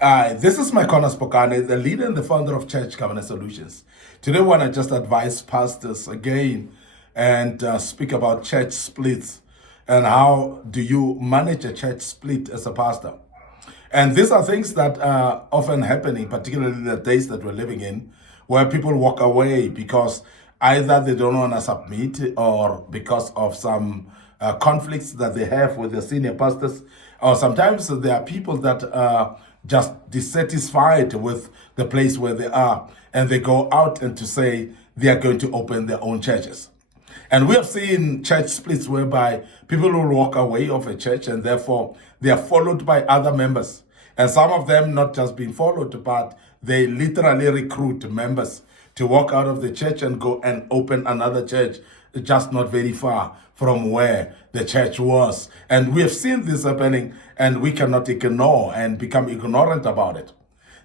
This is Micornus Phokane, the leader and the founder of Church Governance Solutions. Today, I want to just advise pastors again and speak about church splits and how do you manage a church split as a pastor. And these are things that are often happening, particularly in the days that we're living in, where people walk away because either they don't want to submit or because of some conflicts that they have with the senior pastors, or sometimes there are people that are just dissatisfied with the place where they are, and they go out and to say they are going to open their own churches. And we have seen church splits whereby people will walk away of a church and therefore they are followed by other members. And some of them not just being followed, but they literally recruit members to walk out of the church and go and open another church just not very far from where the church was. And we have seen this happening and we cannot ignore and become ignorant about it.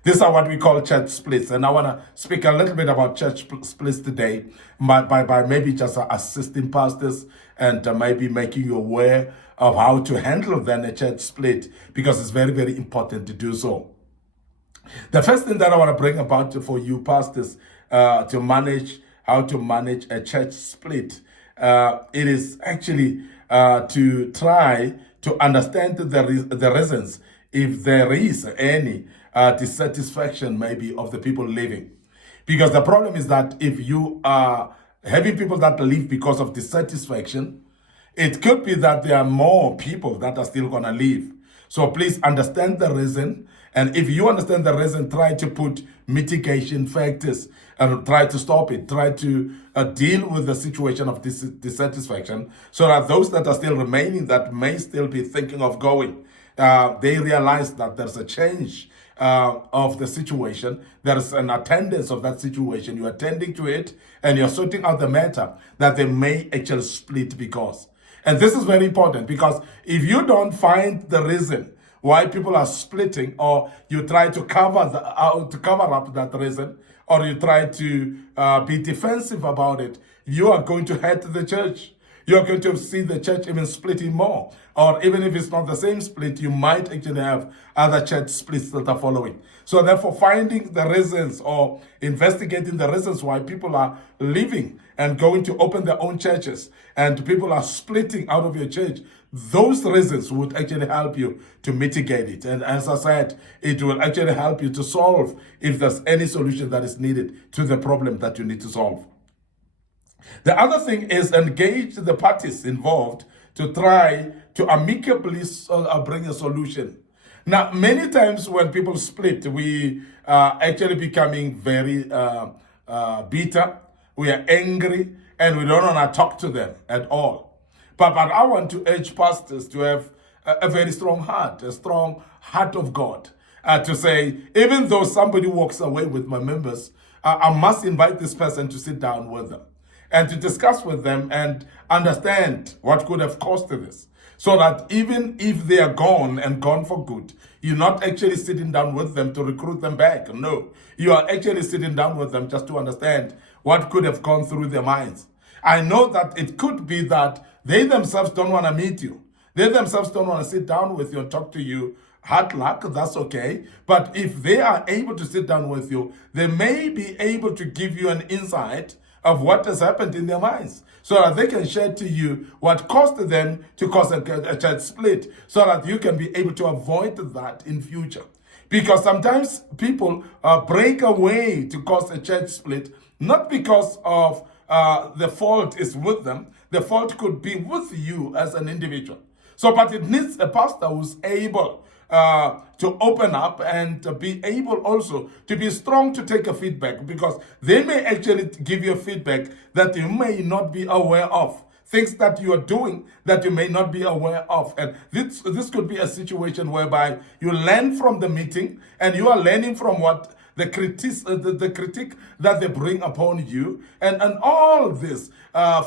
These are what we call church splits. And I want to speak a little bit about church splits today by maybe just assisting pastors and maybe making you aware of how to handle then a church split, because it's very, very important to do so. The first thing that I want to bring about for you pastors to manage how to manage a church split, it is actually to try to understand the reasons, if there is any dissatisfaction maybe of the people living. Because the problem is that if you are having people that leave because of dissatisfaction, it could be that there are more people that are still going to leave. So please understand the reason. And if you understand the reason, try to put mitigation factors and try to stop it. Try to deal with the situation of dissatisfaction so that those that are still remaining, that may still be thinking of going, they realize that there's a change of the situation. There's an attendance of that situation. You're attending to it and you're sorting out the matter that they may actually split because. And this is very important, because if you don't find the reason why people are splitting, or you try to cover up that reason, or you try to be defensive about it, you are going to hurt the church. You're going to see the church even splitting more. Or even if it's not the same split, you might actually have other church splits that are following. So therefore, finding the reasons or investigating the reasons why people are leaving and going to open their own churches and people are splitting out of your church, those reasons would actually help you to mitigate it. And as I said, it will actually help you to solve if there's any solution that is needed to the problem that you need to solve. The other thing is engage the parties involved to try to amicably bring a solution. Now, many times when people split, we are actually becoming very bitter, we are angry, and we don't want to talk to them at all. But I want to urge pastors to have a very strong heart, a strong heart of God, to say, even though somebody walks away with my members, I must invite this person to sit down with them and to discuss with them and understand what could have caused this. So that even if they are gone and gone for good, you're not actually sitting down with them to recruit them back. No, you are actually sitting down with them just to understand what could have gone through their minds. I know that it could be that they themselves don't want to meet you. They themselves don't want to sit down with you and talk to you. Hard luck, that's okay. But if they are able to sit down with you, they may be able to give you an insight of what has happened in their minds, so that they can share to you what caused them to cause a church split, so that you can be able to avoid that in future. Because sometimes people break away to cause a church split, not because of the fault is with them. The fault could be with you as an individual. So, but it needs a pastor who's able to open up and to be able also to be strong to take a feedback, because they may actually give you a feedback that you may not be aware of, things that you are doing that you may not be aware of. And this could be a situation whereby you learn from the meeting and you are learning from what the critique that they bring upon you, and all this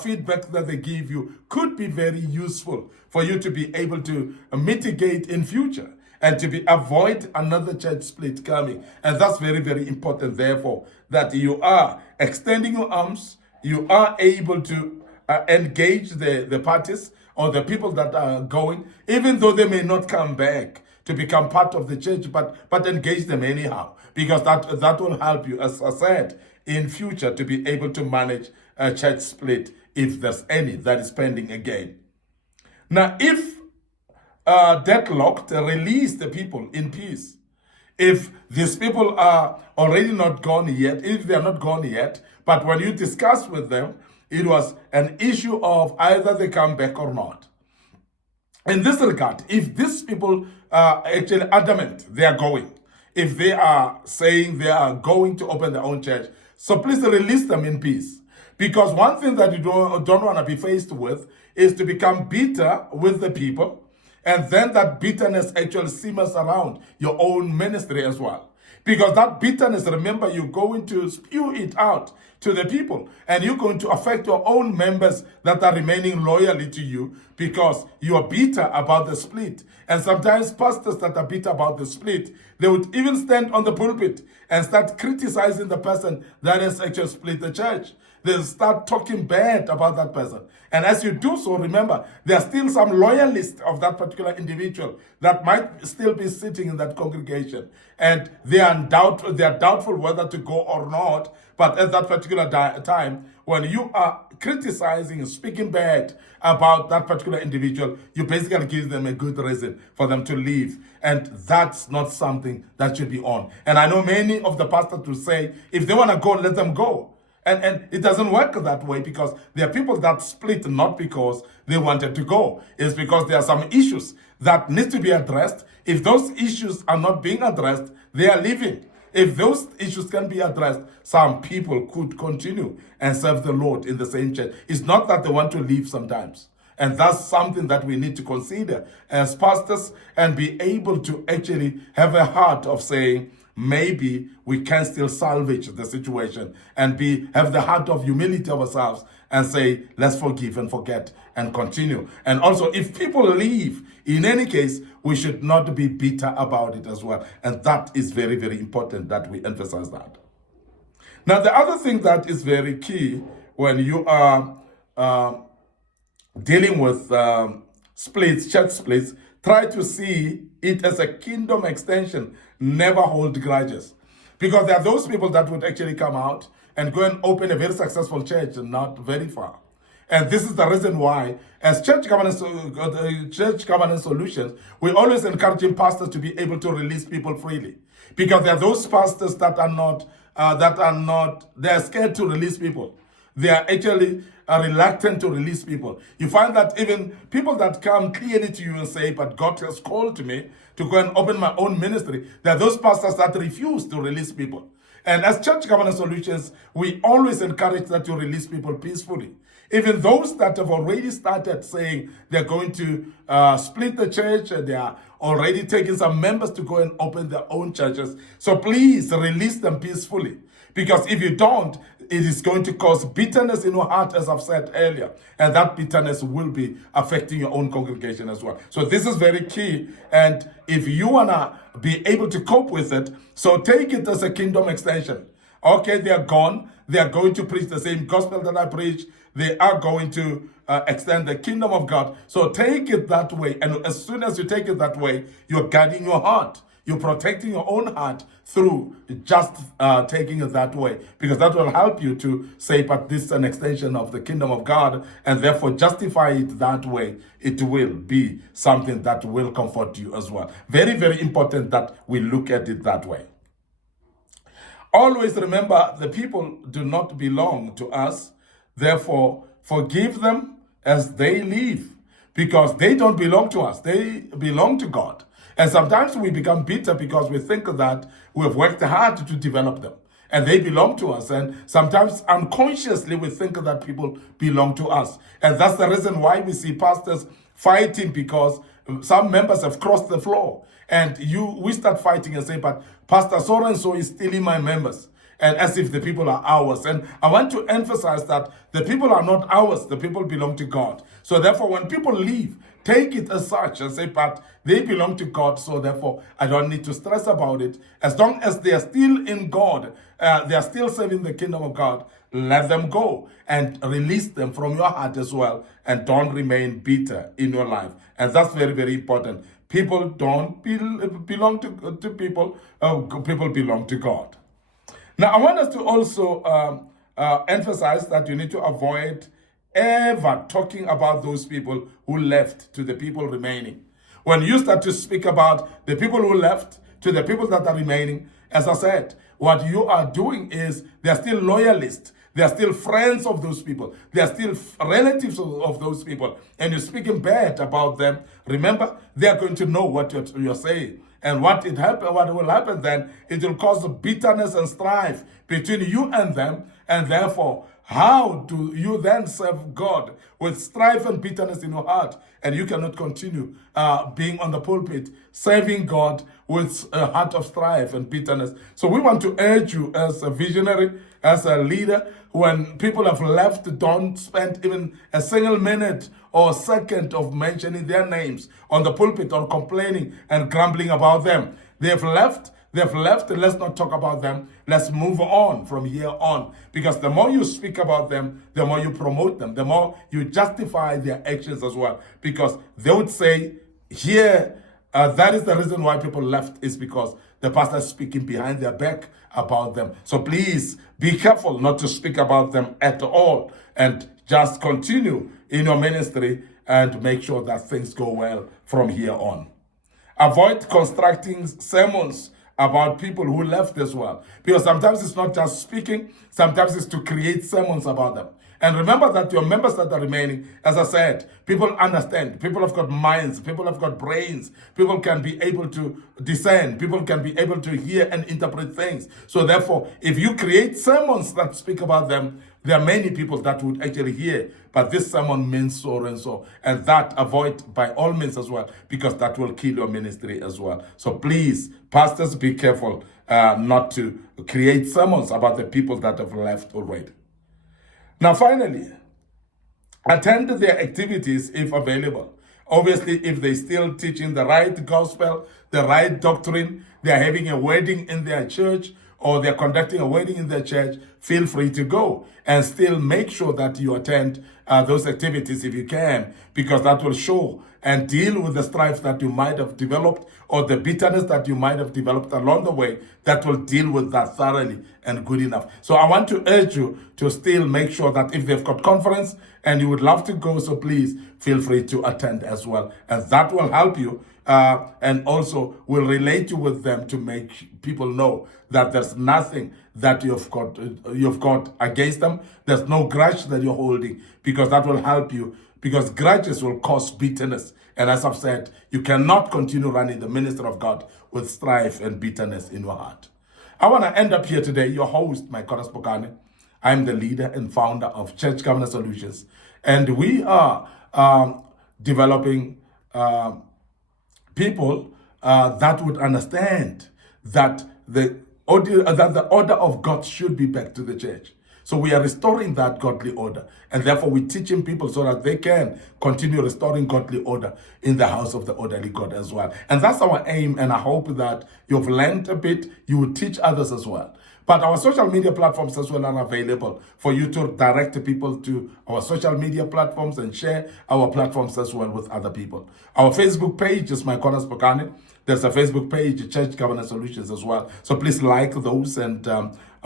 feedback that they give you could be very useful for you to be able to mitigate in future and to avoid another church split coming. And that's very, very important, therefore, that you are extending your arms, you are able to engage the parties or the people that are going, even though they may not come back, to become part of the church, but engage them anyhow, because that will help you, as I said, in future to be able to manage a church split if there's any that is pending again. Now, if deadlocked, release the people in peace. If these people are already not gone yet, if they are not gone yet, but when you discuss with them, it was an issue of either they come back or not. In this regard, if these people are actually adamant they are going, if they are saying they are going to open their own church, so please release them in peace. Because one thing that you don't want to be faced with is to become bitter with the people, and then that bitterness actually simmers around your own ministry as well. Because that bitterness, remember, you're going to spew it out to the people, and you're going to affect your own members that are remaining loyally to you because you are bitter about the split. And sometimes pastors that are bitter about the split, they would even stand on the pulpit and start criticizing the person that has actually split the church. They'll start talking bad about that person. And as you do so, remember, there are still some loyalists of that particular individual that might still be sitting in that congregation. And they are doubtful whether to go or not. But at that particular time, when you are criticizing and speaking bad about that particular individual, you basically give them a good reason for them to leave. And that's not something that should be on. And I know many of the pastors will say, if they want to go, let them go. And it doesn't work that way, because there are people that split not because they wanted to go. It's because there are some issues that need to be addressed. If those issues are not being addressed, they are leaving. If those issues can be addressed, some people could continue and serve the Lord in the same church. It's not that they want to leave sometimes. And that's something that we need to consider as pastors, and be able to actually have a heart of saying, maybe we can still salvage the situation, and have the heart of humility of ourselves and say, let's forgive and forget and continue. And also, if people leave, in any case, we should not be bitter about it as well. And that is very, very important that we emphasize that. Now, the other thing that is very key when you are dealing with splits, church splits, try to see it as a kingdom extension. Never hold grudges. Because there are those people that would actually come out and go and open a very successful church and not very far. And this is the reason why, as church governance solutions, we always encouraging pastors to be able to release people freely. Because there are those pastors that they're scared to release people. They are actually reluctant to release people. You find that even people that come clearly to you and say, but God has called me to go and open my own ministry, there are those pastors that refuse to release people. And as church governance solutions, we always encourage that you release people peacefully. Even those that have already started saying they're going to split the church, and they are already taking some members to go and open their own churches. So please release them peacefully. Because if you don't, it is going to cause bitterness in your heart, as I've said earlier. And that bitterness will be affecting your own congregation as well. So this is very key. And if you want to be able to cope with it, so take it as a kingdom extension. Okay, they are gone. They are going to preach the same gospel that I preach. They are going to extend the kingdom of God. So take it that way. And as soon as you take it that way, you're guarding your heart. You're protecting your own heart through just taking it that way, because that will help you to say, but this is an extension of the kingdom of God, and therefore justify it that way. It will be something that will comfort you as well. Very, very important that we look at it that way. Always remember, the people do not belong to us. Therefore, forgive them as they leave, because they don't belong to us. They belong to God. And sometimes we become bitter because we think that we've worked hard to develop them, and they belong to us. And sometimes unconsciously we think that people belong to us. And that's the reason why we see pastors fighting, because some members have crossed the floor. And we start fighting and say, but Pastor so-and-so is stealing my members. And as if the people are ours. And I want to emphasize that the people are not ours. The people belong to God. So therefore, when people leave, take it as such and say, but they belong to God, so therefore I don't need to stress about it. As long as they are still in God, they are still serving the kingdom of God, let them go and release them from your heart as well, and don't remain bitter in your life. And that's very, very important. People don't belong to people. People belong to God. Now, I want us to also emphasize that you need to avoid ever talking about those people who left to the people remaining. When you start to speak about the people who left to the people that are remaining, as I said, what you are doing is they're still loyalists. They are still friends of those people. They are still relatives of those people. And you're speaking bad about them. Remember, they are going to know what you're saying. And what will happen then, it will cause bitterness and strife between you and them. And therefore, how do you then serve God with strife and bitterness in your heart? And you cannot continue being on the pulpit, serving God with a heart of strife and bitterness. So we want to urge you as a visionary, as a leader, when people have left, don't spend even a single minute or second of mentioning their names on the pulpit or complaining and grumbling about them. They've left. Let's not talk about them. Let's move on from here on. Because the more you speak about them, the more you promote them, the more you justify their actions as well. Because they would say, here, that is the reason why people left, is because the pastor is speaking behind their back about them. So please be careful not to speak about them at all, and just continue in your ministry and make sure that things go well from here on. Avoid constructing sermons about people who left as well. Because sometimes it's not just speaking, sometimes it's to create sermons about them. And remember that your members that are remaining, as I said, people understand. People have got minds. People have got brains. People can be able to discern. People can be able to hear and interpret things. So therefore, if you create sermons that speak about them, there are many people that would actually hear, but this sermon means so and so. And that avoid by all means as well, because that will kill your ministry as well. So please, pastors, be careful not to create sermons about the people that have left already. Now, finally, attend their activities if available. Obviously, if they're still teaching the right gospel, the right doctrine, they're having a wedding in their church, or they're conducting a wedding in their church, feel free to go and still make sure that you attend those activities if you can, because that will show and deal with the strife that you might have developed or the bitterness that you might have developed along the way. That will deal with that thoroughly and good enough. So I want to urge you to still make sure that if they've got conference and you would love to go, so please feel free to attend as well. And that will help you and also will relate you with them to make people know that there's nothing that you've got against them. There's no grudge that you're holding, because that will help you, because grudges will cause bitterness. And as I've said, you cannot continue running the ministry of God with strife and bitterness in your heart. I want to end up here today, your host, Micornus Phokane. I'm the leader and founder of Church Governance Solutions. And we are developing people that would understand that the order of God should be back to the church. So we are restoring that godly order. And therefore we're teaching people so that they can continue restoring godly order in the house of the orderly God as well. And that's our aim. And I hope that you've learned a bit. You will teach others as well. But our social media platforms as well are available for you to direct people to our social media platforms and share our platforms as well with other people. Our Facebook page is Micornus Phokane. There's a Facebook page, Church Governance Solutions as well. So please like those and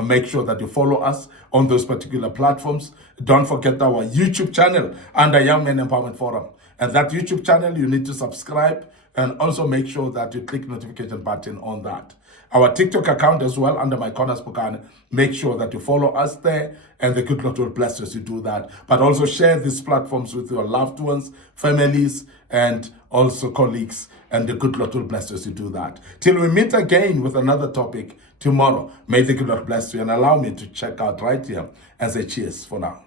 make sure that you follow us on those particular platforms. Don't forget our YouTube channel under Young Men Empowerment Forum. And that YouTube channel, you need to subscribe and also make sure that you click notification button on that. Our TikTok account as well under Micornus Phokane. Make sure that you follow us there, and the good Lord will bless you as you do that. But also share these platforms with your loved ones, families, and also colleagues, and the good Lord will bless you as you do that. Till we meet again with another topic tomorrow, may the good Lord bless you, and allow me to check out right here and say cheers for now.